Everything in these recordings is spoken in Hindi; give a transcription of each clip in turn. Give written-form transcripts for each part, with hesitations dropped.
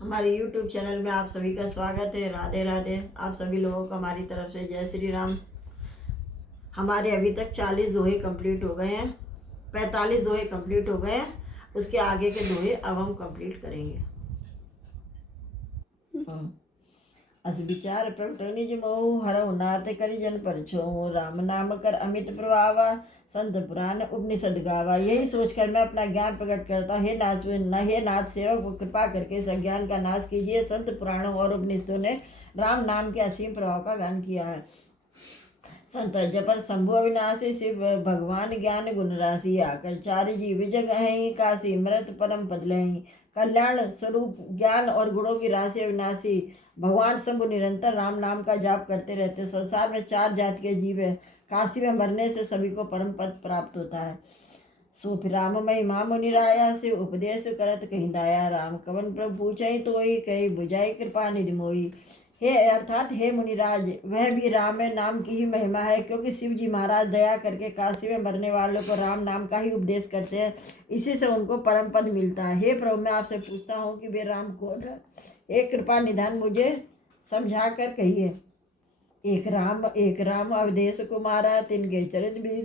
हमारे YouTube चैनल में आप सभी का स्वागत है। राधे राधे। आप सभी लोगों को हमारी तरफ से जय श्री राम। हमारे अभी तक 40 दोहे कंप्लीट हो गए हैं, 45 दोहे कंप्लीट हो गए हैं। उसके आगे के दोहे अब हम कंप्लीट करेंगे। अस विचार प्रगट निज मोहु, हरहु नाथ करि जन पर छोहु। राम नाम कर अमित प्रभावा, संत पुराण उपनिषद गावा। यही सोचकर मैं अपना ज्ञान प्रकट करता हूँ। हे नाथ सेवक को कृपा करके इस अज्ञान का नाश कीजिए। संत पुराणों और उपनिषदों ने राम नाम के असीम प्रभाव का गान किया है। संत जपत शंभु अविनाशी, शिव भगवान ज्ञान गुण राशि। आकर चार जीव जग हैं, काशी मृत परम पद लहीं। कल्याण स्वरूप ज्ञान और गुणों की राशि अविनाशी भगवान शंभु निरंतर राम नाम का जाप करते रहते। संसार में 4 जाति के जीव हैं। काशी में मरने से सभी को परम पद प्राप्त होता है। सो फिर राम महिमा मुनिराया, से उपदेश करत कहीं दाया। राम कवन प्रभु पूछई तोई, कही बुझाई कृपा निधि मोई। हे अर्थात हे मुनिराज, वह भी राम नाम की ही महिमा है, क्योंकि शिव जी महाराज दया करके काशी में मरने वालों को राम नाम का ही उपदेश करते हैं। इसी से उनको परम पद मिलता है। हे प्रभु, मैं आपसे पूछता हूँ कि वे राम कौन है? एक कृपा निधान मुझे समझा कर कहिए। एक राम अवधेश कुमारा, तिनके चरित भी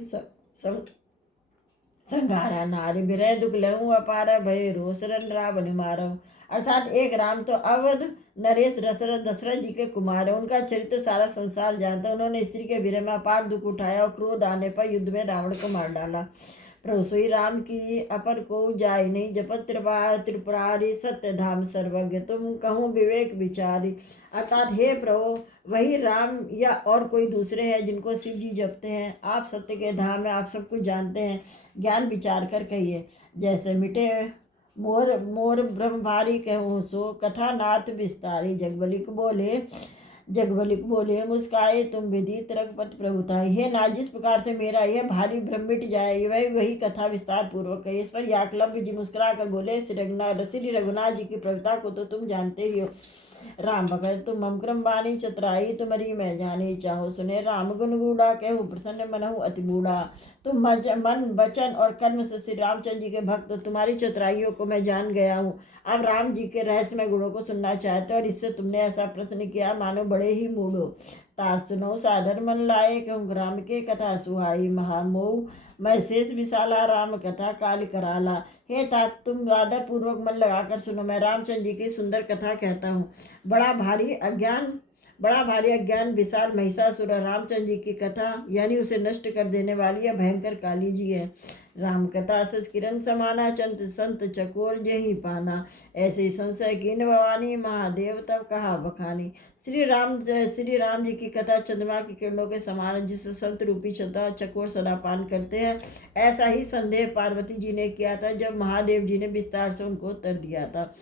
संघारा। नारी विरह दुख लहू अपारा, भय रोष रन रावण मारो। अर्थात एक राम तो अवध नरेश दशरथ जी के कुमार है। उनका चरित्र सारा संसार जानता है। उन्होंने स्त्री के विरह में अपार दुख उठाया और क्रोध आने पर युद्ध में रावण को मार डाला। प्रभु सोई राम की अपर को जाय नहीं, जपत त्रिपुरारी सत्य धाम सर्वज्ञ, तुम कहूँ विवेक विचारी। अर्थात हे प्रभु, वही राम या और कोई दूसरे हैं जिनको शिव जी जपते हैं। आप सत्य के धाम में, आप सब कुछ जानते हैं। ज्ञान विचार कर कहिए। जैसे मिटे मोर मोर ब्रह्म भारी, कहूँ सो कथा नाथ विस्तारी। जगबलिक बोले मुस्काए, तुम विदित रघुपति प्रभुताई। हे नाथ, जिस प्रकार से मेरा यह भारी भ्रम मिट जाए, वही कथा विस्तार पूर्वक है। इस पर याकलव्य जी मुस्कुरा कर बोले, श्री रघुनाथ जी की प्रभुता को तो तुम जानते ही हो। राम भगत तुम ममक्रम बानी, चतुराई तुम्हारी मैं जानी। चाहो सुने राम गुण गूढ़ा, कहूँ प्रसन्न मनहु अति बूढ़ा। तुम मन वचन और कर्म से श्री रामचंद्र जी के भक्त, तुम्हारी चतुराइयों को मैं जान गया हूँ। अब राम जी के रहस्यमय गुणों को सुनना चाहते हो, और इससे तुमने ऐसा प्रश्न किया मानो बड़े ही मूढ़ हो। तार सुनो सादर मन लाए, कहूँ राम के कथा सुहाई। महामोह मैं शेष विशाला, राम कथा काल कराला। हे तात, तुम आदर पूर्वक मन लगाकर सुनो। मैं रामचंद्र जी की सुंदर कथा कहता हूँ। बड़ा भारी अज्ञान विशाल महिषासुर रामचंद्र जी की कथा, यानी उसे नष्ट कर देने वाली यह भयंकर काली जी है। राम कथा सस किरण समाना, चंत संत चकोर जही पाना। ऐसे संशय कीन भवानी, महादेव तब कहा बखानी। श्री राम जी की कथा चंद्रमा की किरणों के समान, जिससे संत रूपी चकोर सदा पान करते हैं। ऐसा ही संदेह पार्वती जी ने किया था, जब महादेव जी ने विस्तार से उनको उत्तर दिया था।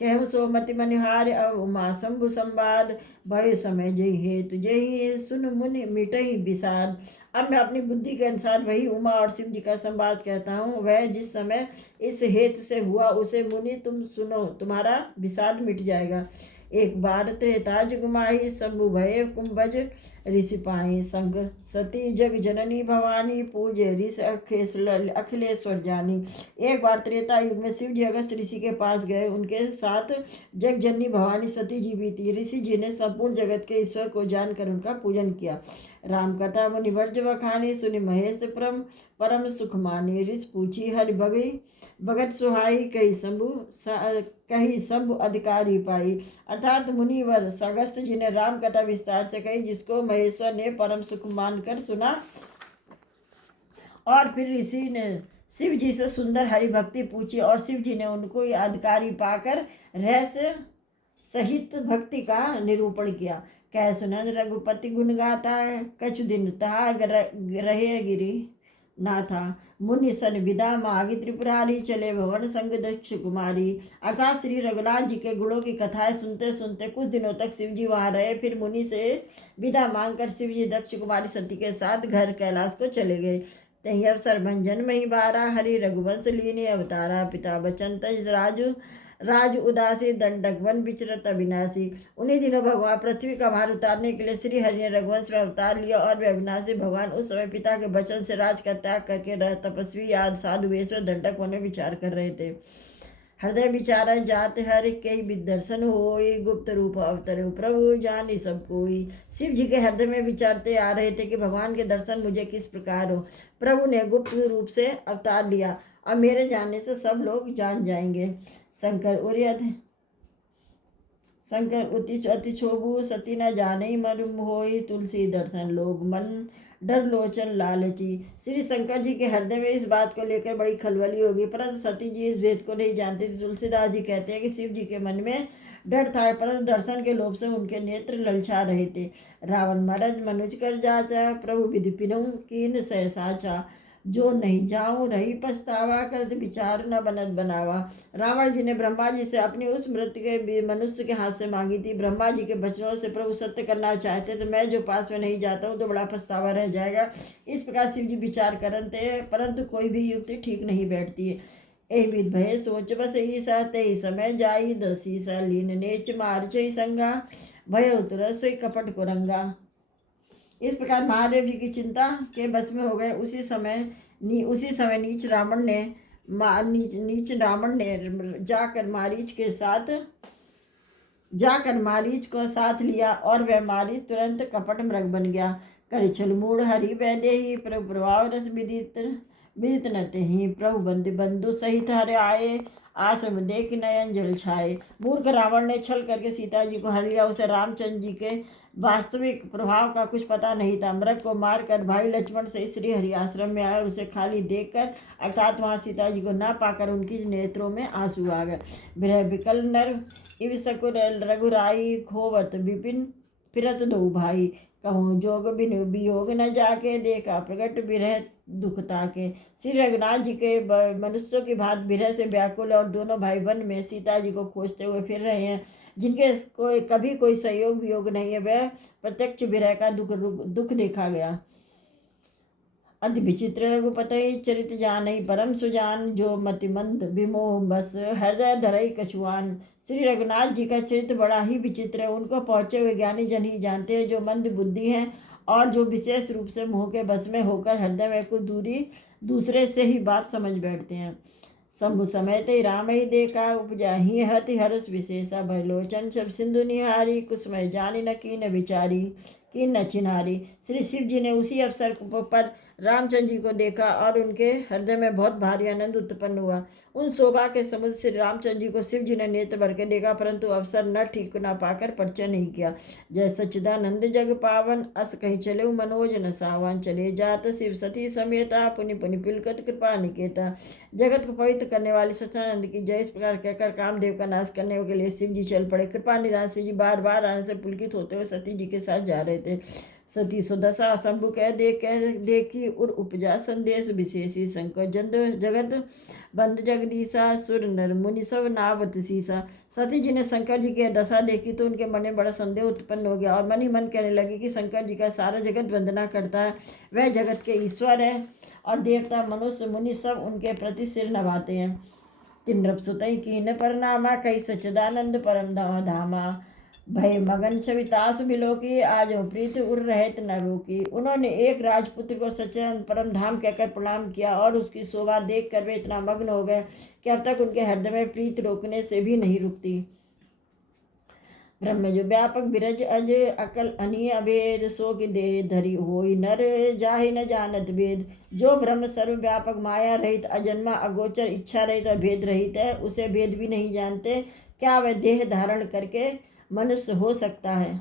कहूँ सोमति मनिहार, अब उमा शंभु संवाद। भय समय जय हेतु जय, सुन मुनि मिटहि विषाद। अब मैं अपनी बुद्धि के अनुसार वही उमा और शिव जी का संवाद कहता हूँ। वह जिस समय इस हेतु से हुआ, उसे मुनि तुम सुनो, तुम्हारा विषाद मिट जाएगा। एक बार त्रेता जुगमाही, शंभु भय कुंभज ऋषि पाई। संग सती जग जननी भवानी, पूजे ऋषि अखिलेश्वर जानी। एक बार त्रेता युग में शिव जी अगस्त ऋषि के पास गए। उनके साथ जग जननी भवानी सती जी भी थी। ऋषि जी ने संपूर्ण जगत के ईश्वर को जानकर उनका पूजन किया। राम कथा मुनिवर्ज बखानी, सुनि महेश परम सुख मानी। ऋषि पूछी हरि बगई भगत सुहाई, कही शंभु अधिकारी पाई। अर्थात मुनिवर अगस्त जी ने राम कथा विस्तार से कही, जिसको महेश्वर ने परम सुख मानकर सुना। और फिर ऋषि ने शिव जी से सुंदर हरि भक्ति पूछी, और शिव जी ने उनको अधिकारी पाकर रहस्य सहित भक्ति का निरूपण किया। कह सुनन रघुपति गुण गाता है, कछु दिन तहा रहे गिरी ना था। मुनि सन विदा मागी, त्रिपुरारी चले भवन संग दक्ष कुमारी। अर्थात श्री रघुनाथ जी के गुणों की कथाएं सुनते सुनते कुछ दिनों तक शिव जी वहाँ रहे। फिर मुनि से विदा मांगकर शिव जी दक्ष कुमारी सती के साथ घर कैलाश को चले गए। तही अवसर भंजन मही बारा, हरि रघुवंश लीने अवतारा। पिता बचन तज राज उदासी, दंडक वन विचरत अविनाशी। उन्हीं दिनों भगवान पृथ्वी का भार उतारने के लिए श्री हरि ने रघुवंश में अवतार लिया, और वे अविनाशी भगवान उस समय पिता के वचन से राज का त्याग करके तपस्वी आदि साधु वेश में दंडक वन में विचार कर रहे थे। हृदय विचार जात हर कई विदर्शन होई, गुप्त रूप अवतर प्रभु जानी सब कोई। शिव जी के हृदय में विचारते आ रहे थे कि भगवान के दर्शन मुझे किस प्रकार हो। प्रभु ने गुप्त रूप से अवतार लिया, अब मेरे जाने से सब लोग जान जाएंगे। शंकर अति क्षोभु सती न जाने मरुम होई, तुलसी दर्शन लोभ मन डर लोचन लालची। श्री शंकर जी के हृदय में इस बात को लेकर बड़ी खलबली होगी, परंतु सती जी इस भेद को नहीं जानती थी। तुलसीदास जी कहते हैं कि शिव जी के मन में डर था, परंतु दर्शन के लोभ से उनके नेत्र ललचा रहे थे। रावण मरज मनुज कर जाचा, प्रभु विधि पिनऊ कीन सहसाचा। जो नहीं जाऊं रही पछतावा, कर विचार न बनत बनावा। रावण जी ने ब्रह्मा जी से अपनी उस मृत्यु के मनुष्य के हाथ से मांगी थी। ब्रह्मा जी के वचनों से प्रभु सत्य करना चाहते तो मैं जो पास में नहीं जाता हूँ तो बड़ा पछतावा रह जाएगा। इस प्रकार शिव जी विचार करते, परंतु कोई भी युक्ति ठीक नहीं बैठती है। एहि विध भय सोच बस ईसा, तेहि समय जाई दसीसा, लीन नेच मार चई संगा, भय उतर सोई कपट को रंगा। इस प्रकार महादेव जी की चिंता के बस में हो गए। उसी समय नीच रावण ने जाकर मारीच को साथ लिया और वह मारीच तुरंत कपट मृग बन गया। करिछल मूढ़ हरि वैदेही, प्रभु प्रभाव रस विदित नते ही, प्रभु बंधु सहित हरे आए, आश्रम देख नयन जल छाए। मूर्ख रावण ने छल करके सीता जी को हर लिया। उसे रामचंद्र जी के वास्तविक प्रभाव का कुछ पता नहीं था। मृग को मारकर भाई लक्ष्मण से श्री हरि आश्रम में आया। उसे खाली देखकर अर्थात वहाँ सीता जी को न पाकर उनकी नेत्रों में आंसू आ गए। विरह विकल नर इव सकुर रघुराई, खोवत विपिन फिरत दो भाई, कहूँ जोग बिनु वियोग न जाके, देखा प्रगट विरह दुखता के। श्री रघुनाथ जी के मनुष्यों की भांति विरह से व्याकुल और दोनों भाई वन में सीता जी को खोजते हुए फिर रहे हैं, जिनके कभी कोई सहयोग वियोग नहीं है। वह प्रत्यक्ष विरह का दुख देखा गया। अति विचित्र रघुपति चरित जानई, परम सुजान, जो मतिमंद विमोह बस हृदय धरई कछुआन। श्री रघुनाथ जी का चरित्र बड़ा ही विचित्र है। उनको पहुँचे हुए ज्ञानी जन ही जानते हैं, जो मंद बुद्धि हैं और जो विशेष रूप से मोह के बस में होकर हृदय में कुछ दूसरे से ही बात समझ बैठते हैं। शंभु समेत राम ही देखा, उपजा ही हति हर्ष विशेषा, भयलोचन सब सिंधु निहारी, कुसमय जानी न कीन विचारी की न चिन्हारी। श्री शिव जी ने उसी अवसर पर रामचंद्र जी को देखा और उनके हृदय में बहुत भारी आनंद उत्पन्न हुआ। उन शोभा के समुद्र श्री रामचंद्र जी को शिव जी ने नेत्र भर के देखा, परंतु अवसर न ठीक न पाकर परिचय नहीं किया। जय सच्चिदानंद जग पावन, अस कहीं चले मनोज न सावन, चले जात शिव सती समेता, पुनि पुनि पिलकत कृपा निकेता। जगत को पवित्र करने वाले सच्चिदानंद की जय। इस प्रकार कहकर कामदेव का नाश करने के लिए शिव जी चल पड़े। कृपा निधान शिव जी बार बार आने से पुलकित होते हुए सती जी के साथ जा रहे थे। सती सुदशा शंभु कह देखी उर उपजा संदेश विशेषी, शंकर जगत बंद जगदीशा, सुर नर मुनि सब नावत सीसा। सती जी ने शंकर जी की दशा देखी तो उनके मन में बड़ा संदेह उत्पन्न हो गया और मन ही मन कहने लगे कि शंकर जी का सारा जगत वंदना करता है, वह जगत के ईश्वर है और देवता मनुष्य मुनि सब उनके प्रति सिर नभाते हैं। तिम्रप सुतई कीन परनामा, कई सच्चिदानंद परम धामा, भय मगन सवितास बिलोकी, आज प्रीत उर रहत न रोकी। उन्होंने एक राजपुत्र को सच्चिदानंद परम धाम कहकर प्रणाम किया और उसकी शोभा देखकर वे इतना मग्न हो गए कि अब तक उनके हृदय में प्रीत रोकने से भी नहीं रुकती। ब्रह्म जो व्यापक बिरज अज अकल अनिय अभेद, सो कि दे धरी होई नर जाहि न जानत वेद। जो ब्रह्म सर्वव्यापक माया रहित अजन्मा अगोचर इच्छा रहित और भेद रहित है, उसे भेद भी नहीं जानते, क्या वह देह धारण करके मनुष्य हो सकता है।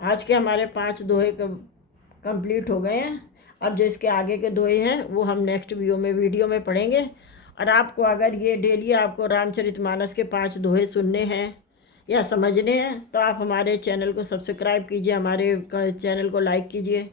आज के हमारे 5 दोहे कंप्लीट हो गए हैं। अब जो इसके आगे के दोहे हैं वो हम नेक्स्ट वीडियो में पढ़ेंगे। और आपको अगर ये डेली आपको रामचरितमानस के 5 दोहे सुनने हैं या समझने हैं तो आप हमारे चैनल को सब्सक्राइब कीजिए, हमारे चैनल को लाइक कीजिए।